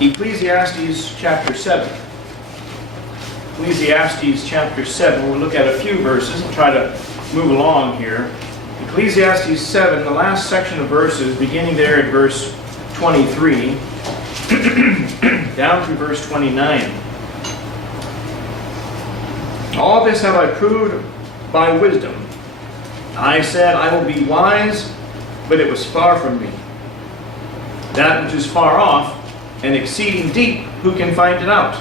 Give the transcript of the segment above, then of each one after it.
Ecclesiastes chapter 7. Ecclesiastes chapter 7. We'll look at a few verses and try to move along here. Ecclesiastes 7, the last section of verses, beginning there at verse 23, down through verse 29. All this have I proved by wisdom. I said, I will be wise, but it was far from me. That which is far off and exceeding deep, who can find it out?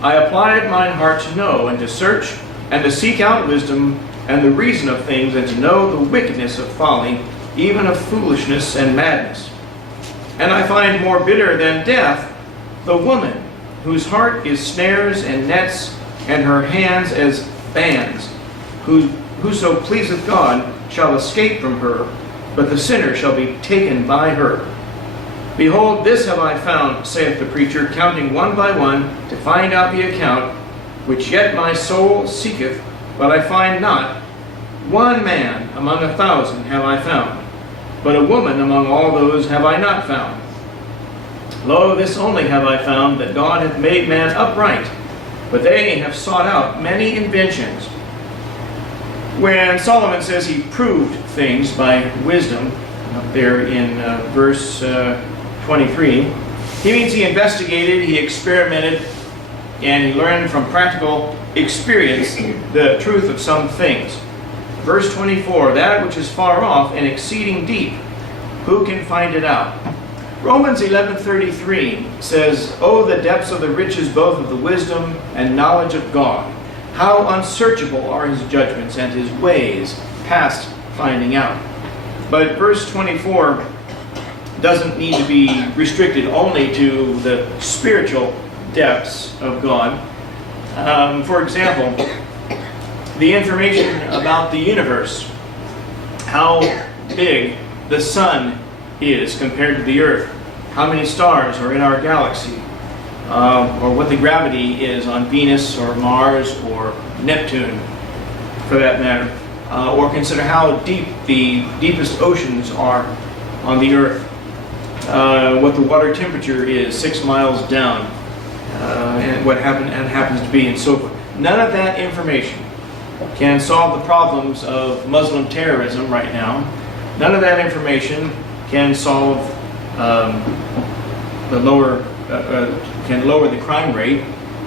I applied mine heart to know, and to search, and to seek out wisdom, and the reason of things, and to know the wickedness of folly, even of foolishness and madness. And I find more bitter than death the woman, whose heart is snares and nets, and her hands as bands. Whoso pleaseth God shall escape from her, but the sinner shall be taken by her. Behold, this have I found, saith the preacher, counting one by one, to find out the account, which yet my soul seeketh, but I find not. One man among 1,000 have I found, but a woman among all those have I not found. Lo, this only have I found, that God hath made man upright, but they have sought out many inventions. When Solomon says he proved things by wisdom, up there in verse 23, he means he investigated, he experimented, and he learned from practical experience the truth of some things. Verse 24, that which is far off and exceeding deep, who can find it out? Romans 11:33 says, O the depths of the riches both of the wisdom and knowledge of God! How unsearchable are his judgments and his ways past finding out. But verse 24 doesn't need to be restricted only to the spiritual depths of God. For example, the information about the universe, how big the sun is compared to the earth, how many stars are in our galaxy, or what the gravity is on Venus or Mars or Neptune, for that matter, or consider how deep the deepest oceans are on the earth, what the water temperature is 6 miles down, and what happens to be, and so forth. None of that information can solve the problems of Muslim terrorism right now. None of that information can solve can lower the crime rate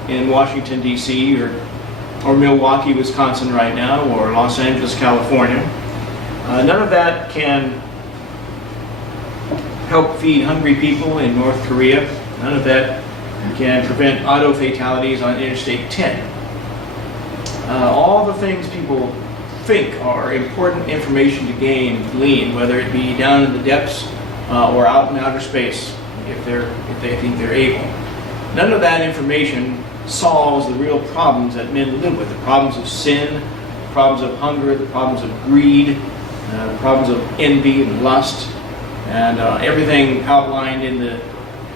in Washington, D.C., or Milwaukee, Wisconsin right now, or Los Angeles, California. None of that can help feed hungry people in North Korea. None of that can prevent auto fatalities on Interstate 10. All the things people think are important information to glean, whether it be down in the depths or out in outer space, if they think they're able. None of that information solves the real problems that men live with, the problems of sin, the problems of hunger, the problems of greed, the problems of envy and lust, and everything outlined in the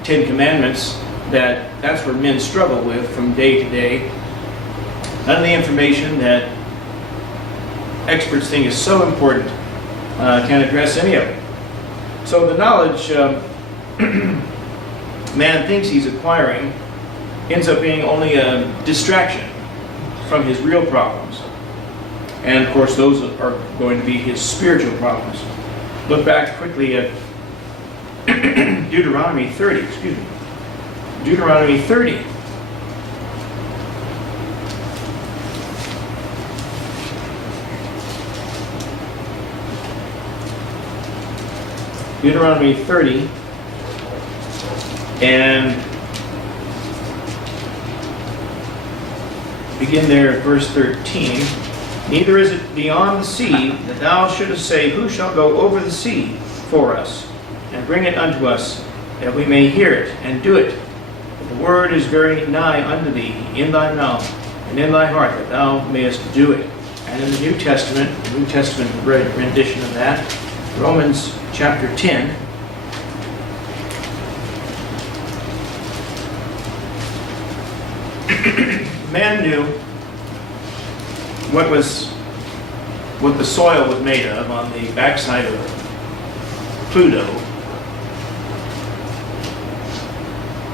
Ten Commandments. That's where men struggle with from day to day. None of the information that experts think is so important can address any of it. So the knowledge man thinks he's acquiring ends up being only a distraction from his real problems. And of course those are going to be his spiritual problems. Look back quickly at Deuteronomy 30. Deuteronomy 30. Deuteronomy 30, and begin there at verse 13. Neither is it beyond the sea that thou shouldest say, Who shall go over the sea for us, and bring it unto us, that we may hear it and do it? But the word is very nigh unto thee, in thy mouth and in thy heart, that thou mayest do it. And in the New Testament rendition of that, Romans chapter 10. Man knew what the soil was made of on the backside of Pluto.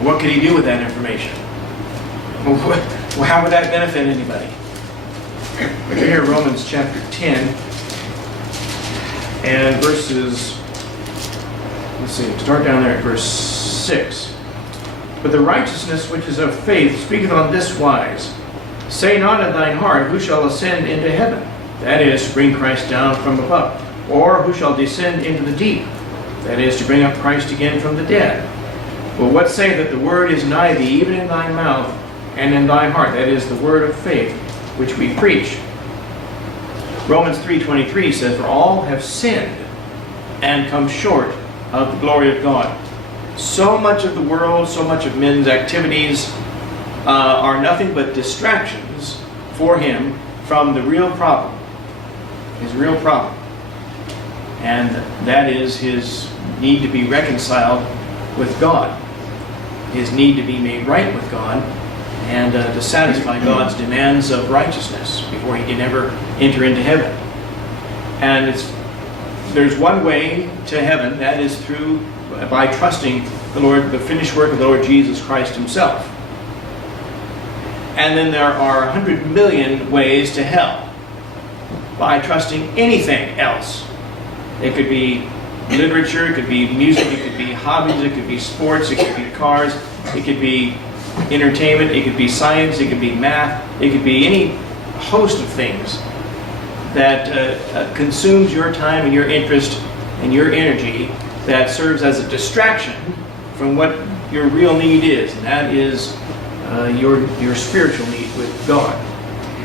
What could he do with that information? Well, how would that benefit anybody? Look here, Romans chapter 10 and verses, let's see, start down there at verse 6. But the righteousness which is of faith speaketh on this wise, say not in thine heart, who shall ascend into heaven? That is, to bring Christ down from above. Or who shall descend into the deep? That is, to bring up Christ again from the dead. Well, what say that the word is nigh thee, even in thy mouth and in thy heart? That is, the word of faith which we preach. Romans 3:23 says, for all have sinned and come short of the glory of God. So much of the world, so much of men's activities are nothing but distractions for him from the real problem. His real problem. And that is his need to be reconciled with God. His need to be made right with God and to satisfy God's demands of righteousness before he can ever enter into heaven. And there's one way to heaven, that is by trusting the finished work of the Lord Jesus Christ himself. And then there are 100 million ways to hell by trusting anything else. It could be literature, it could be music, it could be hobbies, it could be sports, it could be cars, it could be entertainment, it could be science, it could be math, it could be any host of things that consumes your time and your interest and your energy, that serves as a distraction from what your real need is, and that is your spiritual need with God.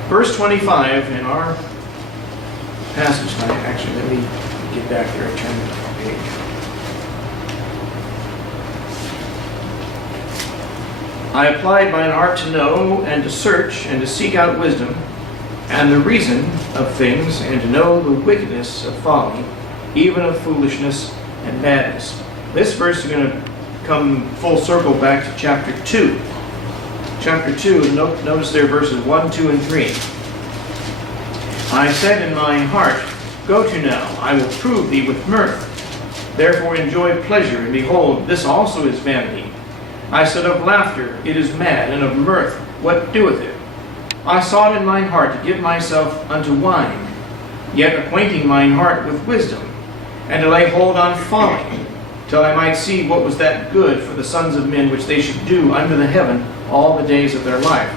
Verse 25 in our passage, actually let me get back there and turn to the page. I applied mine heart to know and to search and to seek out wisdom and the reason of things, and to know the wickedness of folly, even of foolishness and madness. This verse is going to come full circle back to chapter 2. Chapter 2, notice there verses 1, 2, and 3. I said in mine heart, go to now, I will prove thee with mirth. Therefore enjoy pleasure, and behold, this also is vanity. I said of laughter, it is mad, and of mirth, what doeth it? I sought in mine heart to give myself unto wine, yet acquainting mine heart with wisdom, and to lay hold on folly, till I might see what was that good for the sons of men which they should do under the heaven all the days of their life.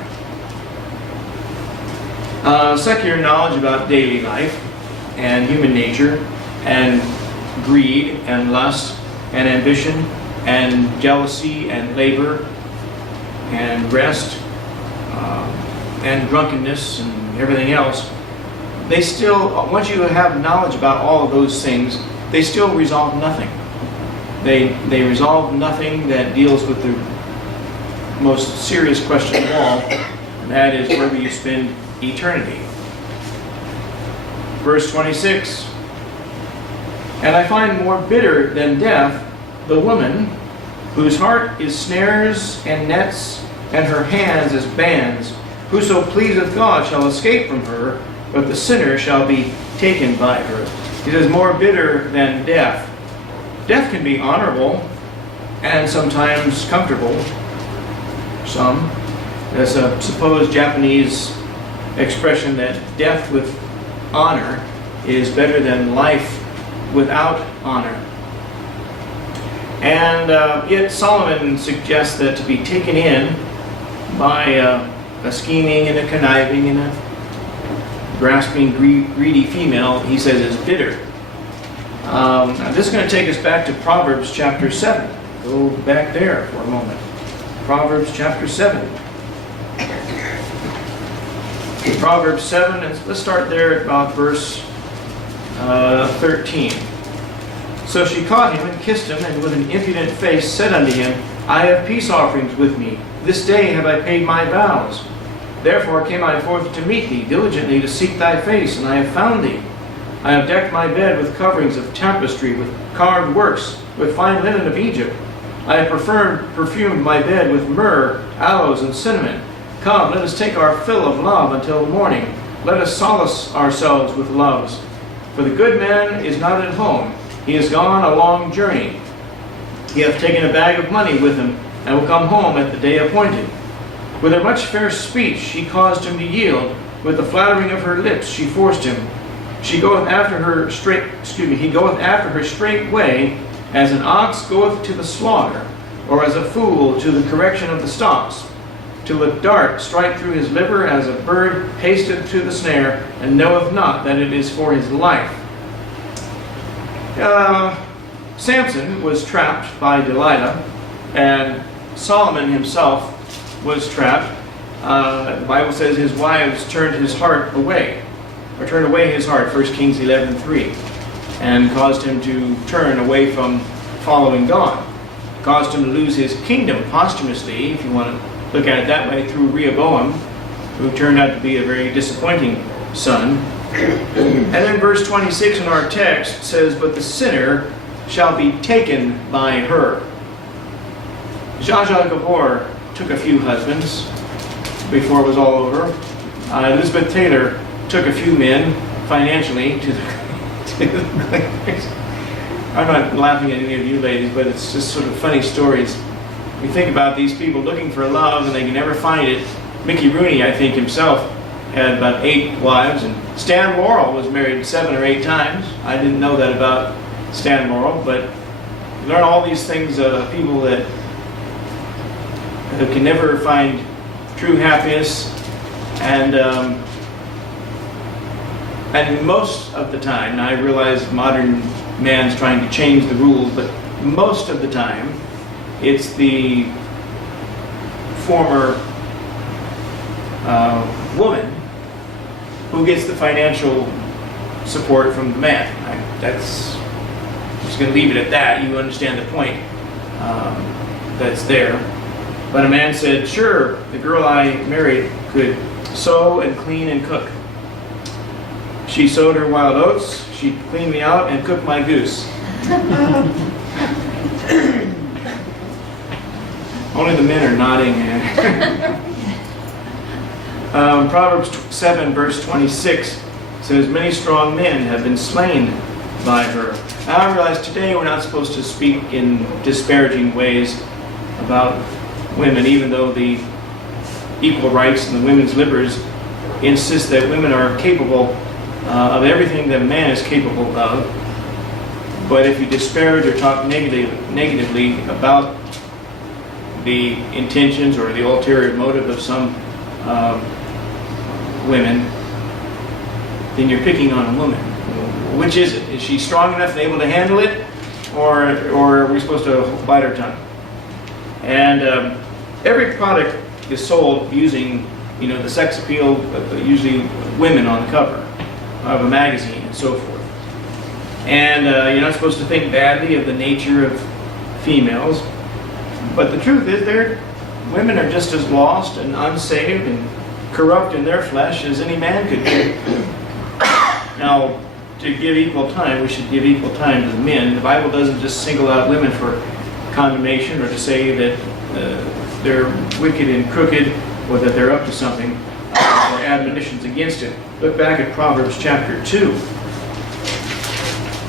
Secular knowledge about daily life and human nature and greed and lust and ambition and jealousy and labor and rest and drunkenness and everything else, they still, once you have knowledge about all of those things, they still resolve nothing. They resolve nothing that deals with the most serious question of all, and that is where will you spend eternity. Verse 26, and I find more bitter than death the woman whose heart is snares and nets, and her hands as bands. Whoso pleaseth God shall escape from her, but the sinner shall be taken by her. It is more bitter than death. Death can be honorable and sometimes comfortable. Some. There's a supposed Japanese expression that death with honor is better than life without honor. And yet Solomon suggests that to be taken in by a scheming and a conniving and a grasping, greedy female, he says is bitter. Now this is going to take us back to Proverbs chapter 7. Go back there for a moment. Proverbs chapter 7. Proverbs 7, and let's start there at about verse 13. So she caught him and kissed him, and with an impudent face said unto him, I have peace offerings with me. This day have I paid my vows. Therefore came I forth to meet thee, diligently to seek thy face, and I have found thee. I have decked my bed with coverings of tapestry, with carved works, with fine linen of Egypt. I have perfumed my bed with myrrh, aloes, and cinnamon. Come, let us take our fill of love until morning. Let us solace ourselves with loves. For the good man is not at home. He is gone a long journey. He hath taken a bag of money with him and will come home at the day appointed. With her much fair speech she caused him to yield. With the flattering of her lips she forced him. He goeth after her straight way, as an ox goeth to the slaughter, or as a fool to the correction of the stocks. Till a dart strike through his liver, as a bird hasteth to the snare, and knoweth not that it is for his life. Samson was trapped by Delilah, and Solomon himself was trapped. The Bible says his wives turned his heart away, or turned away his heart, 1 Kings 11:3, and caused him to turn away from following God. Caused him to lose his kingdom posthumously, if you want to look at it that way, through Rehoboam, who turned out to be a very disappointing son. And then verse 26 in our text says, "But the sinner shall be taken by her." Zsa Zsa Gabor took a few husbands before it was all over. Elizabeth Taylor took a few men financially to the I'm not laughing at any of you ladies, but it's just sort of funny stories. You think about these people looking for love and they can never find it. Mickey Rooney, I think himself, had about 8 wives, and Stan Laurel was married 7 or 8 times. I didn't know that about Stan Laurel, but you learn all these things of people that can never find true happiness, and most of the time, now I realize modern man's trying to change the rules, but most of the time it's the former woman who gets the financial support from the man. I'm just going to leave it at that. You understand the point that's there. But a man said, "Sure, the girl I married could sew and clean and cook. She sowed her wild oats, she cleaned me out and cooked my goose." Only the men are nodding. Proverbs 7 verse 26 says, "Many strong men have been slain by her." Now I realize today we're not supposed to speak in disparaging ways about women, even though the equal rights and the women's liberties insist that women are capable of everything that a man is capable of. But if you disparage or talk negatively about the intentions or the ulterior motive of some women, then you're picking on a woman. Which is it? Is she strong enough and able to handle it, or are we supposed to bite her tongue? And every product is sold using, the sex appeal, usually women on the cover of a magazine and so forth. And you're not supposed to think badly of the nature of females, but the truth is, women are just as lost and unsaved and corrupt in their flesh as any man could be. Now, to give equal time, we should give equal time to the men. The Bible doesn't just single out women for condemnation or to say that they're wicked and crooked or that they're up to something, or admonitions against it. Look back at Proverbs chapter 2.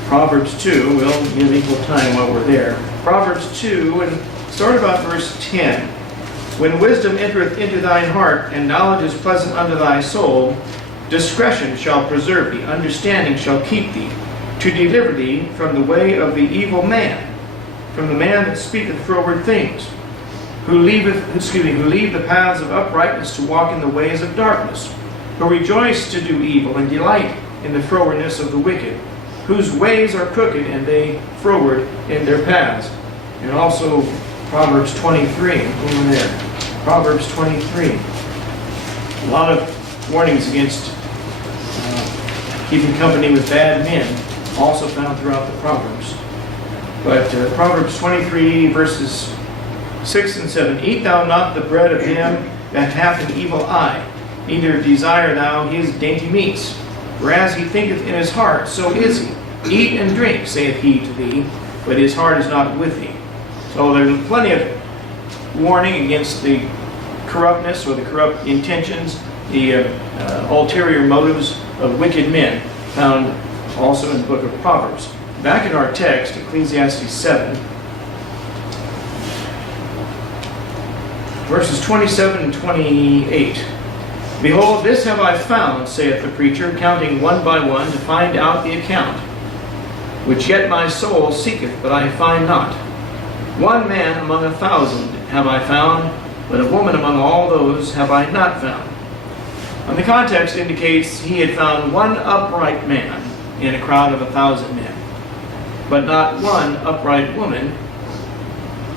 Proverbs 2, we'll give equal time while we're there. Proverbs 2, and start about verse 10. "When wisdom entereth into thine heart, and knowledge is pleasant unto thy soul, discretion shall preserve thee, understanding shall keep thee, to deliver thee from the way of the evil man, from the man that speaketh froward things, who leave the paths of uprightness to walk in the ways of darkness, who rejoice to do evil and delight in the frowardness of the wicked, whose ways are crooked and they froward in their paths." And also Proverbs 23, over there. Proverbs 23. A lot of warnings against keeping company with bad men, also found throughout the Proverbs. But Proverbs 23, verses 6 and 7. "Eat thou not the bread of him that hath an evil eye, neither desire thou his dainty meats. For as he thinketh in his heart, so is he. Eat and drink, saith he to thee, but his heart is not with thee." So there's plenty of warning against the corruptness or the corrupt intentions, the ulterior motives of wicked men, found also in the book of Proverbs. Back in our text, Ecclesiastes 7. Verses 27 and 28. Behold, this have I found, saith the preacher, counting one by one to find out the account, which yet my soul seeketh, but I find not. One man among 1,000 have I found, but a woman among all those have I not found. And the context indicates he had found one upright man in a crowd of 1,000 men, but not one upright woman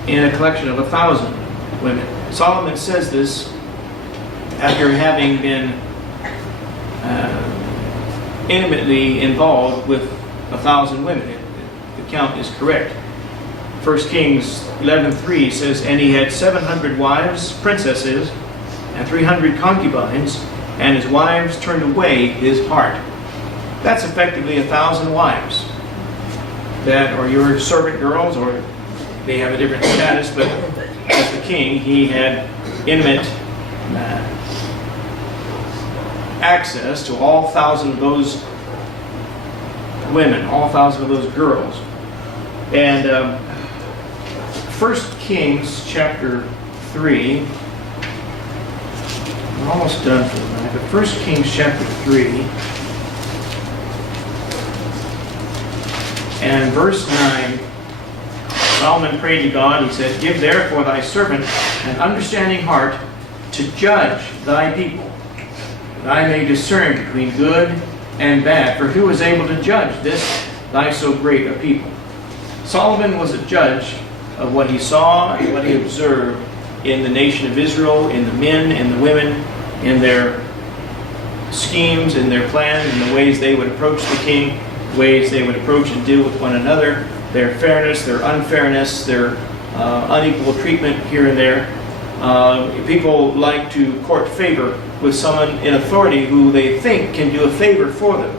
in a collection of 1,000 women. Solomon says this after having been intimately involved with 1,000 women. The count is correct. 1 Kings 11:3 says, and he had 700 wives, princesses, and 300 concubines, and his wives turned away his heart. That's effectively 1,000 wives that are your servant girls, or they have a different status, but as the king, he had intimate access to all 1,000 of those women, all 1,000 of those girls. And 1 Kings chapter 3, we're almost done for the night, but 1 Kings chapter 3 and verse 9, Solomon prayed to God. He said, give therefore thy servant an understanding heart to judge thy people, that I may discern between good and bad. For who is able to judge this thy so great a people? Solomon was a judge of what he saw and what he observed in the nation of Israel, in the men and the women, in their schemes, in their plans, in the ways they would approach the king, ways they would approach and deal with one another, their fairness, their unfairness, their unequal treatment here and there. People like to court favor with someone in authority who they think can do a favor for them.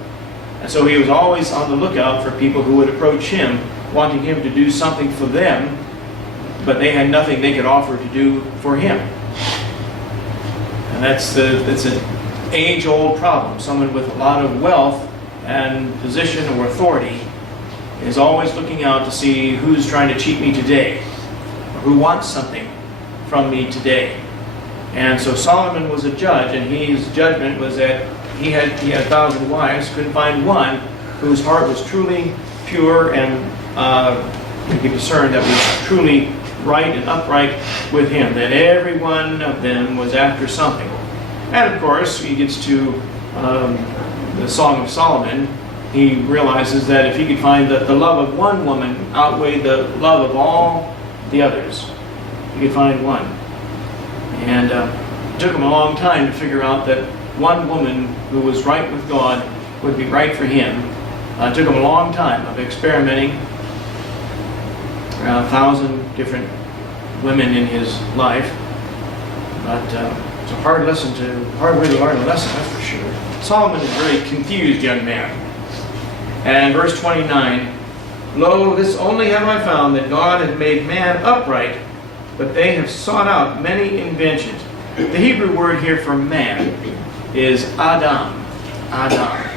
And so he was always on the lookout for people who would approach him, wanting him to do something for them, but they had nothing they could offer to do for him. And that's an age-old problem. Someone with a lot of wealth and position or authority is always looking out to see who's trying to cheat me today, or who wants something from me today. And so Solomon was a judge, and his judgment was that he had 1,000 wives, couldn't find one whose heart was truly pure and he could discern that was truly right and upright with him, that every one of them was after something. And of course, he gets to the Song of Solomon. He realizes that if he could find the love of one woman outweigh the love of all the others, he could find one. And it took him a long time to figure out that one woman who was right with God would be right for him. It took him a long time of experimenting, around 1,000 different women in his life. But it's a hard way to learn a lesson, that's for sure. Solomon is a very confused young man. And verse 29, lo, this only have I found, that God hath made man upright, but they have sought out many inventions. The Hebrew word here for man is Adam. Adam,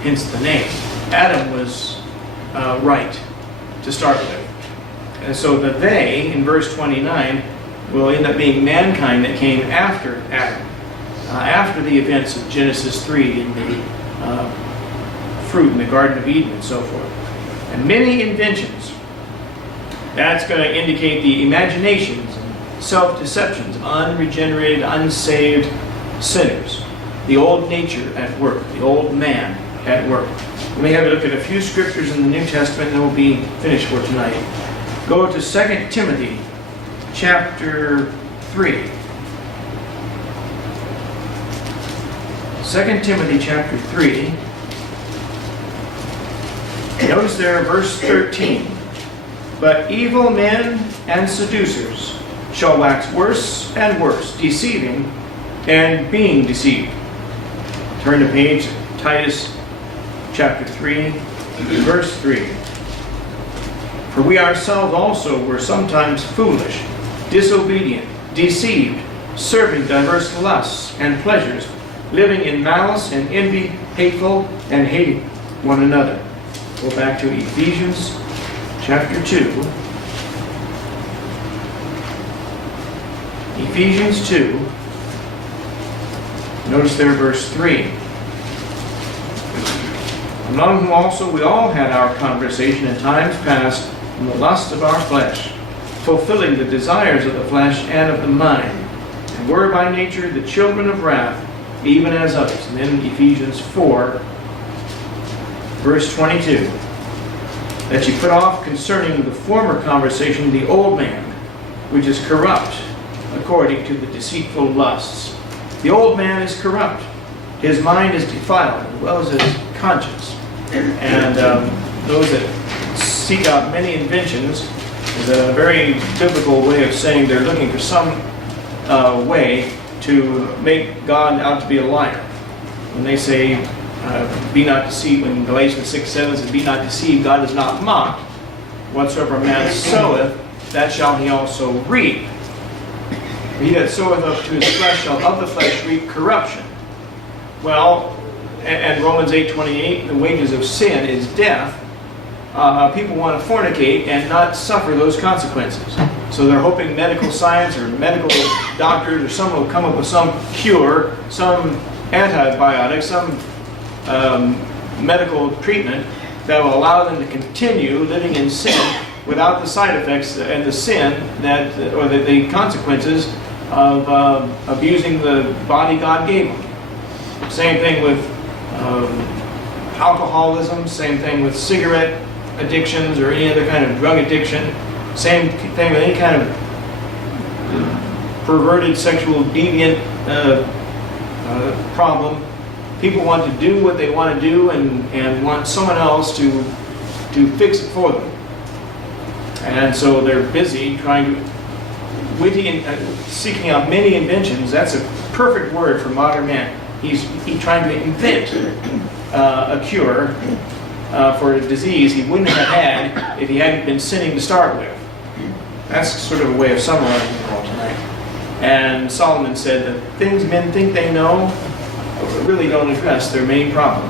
hence the name. Adam was right to start with. And so the they, in verse 29, will end up being mankind that came after Adam, after the events of Genesis 3 and the fruit in the Garden of Eden and so forth. And many inventions. That's going to indicate the imaginations and self-deceptions of unregenerated, unsaved sinners. The old nature at work, the old man at work. We may have a look at a few scriptures in the New Testament and then we'll be finished for tonight. Go to 2 Timothy chapter 3. 2 Timothy chapter 3. Notice there, verse 13. But evil men and seducers shall wax worse and worse, deceiving and being deceived. Turn to page Titus chapter 3, verse 3. For we ourselves also were sometimes foolish, disobedient, deceived, serving diverse lusts and pleasures, living in malice and envy, hateful, and hating one another. Go back to Ephesians chapter 2. Ephesians 2, notice there verse 3. Among whom also we all had our conversation in times past in the lust of our flesh, fulfilling the desires of the flesh and of the mind, and were by nature the children of wrath, even as others. And then Ephesians 4, verse 22. That you put off concerning the former conversation the old man, which is corrupt, according to the deceitful lusts. The old man is corrupt. His mind is defiled, as well as his conscience. And those that seek out many inventions is a very biblical way of saying they're looking for some way to make God out to be a liar. When they say, be not deceived, when Galatians 6:7 says, be not deceived, God is not mocked. Whatsoever a man soweth, that shall he also reap. He that soweth up to his flesh shall of the flesh reap corruption. Well, and Romans 8:28, the wages of sin is death. People want to fornicate and not suffer those consequences. So they're hoping medical science or medical doctors or someone will come up with some cure, some antibiotic, some medical treatment that will allow them to continue living in sin without the side effects and the sin that, or the consequences of abusing the body God gave them. Same thing with alcoholism, same thing with cigarette addictions or any other kind of drug addiction, same thing with any kind of perverted sexual deviant problem. People want to do what they want to do and want someone else to fix it for them. And so they're busy trying to, seeking out many inventions. That's a perfect word for modern man. He's trying to invent a cure for a disease he wouldn't have had if he hadn't been sinning to start with. That's sort of a way of summarizing it all tonight. And Solomon said that things men think they know really don't address their main problem.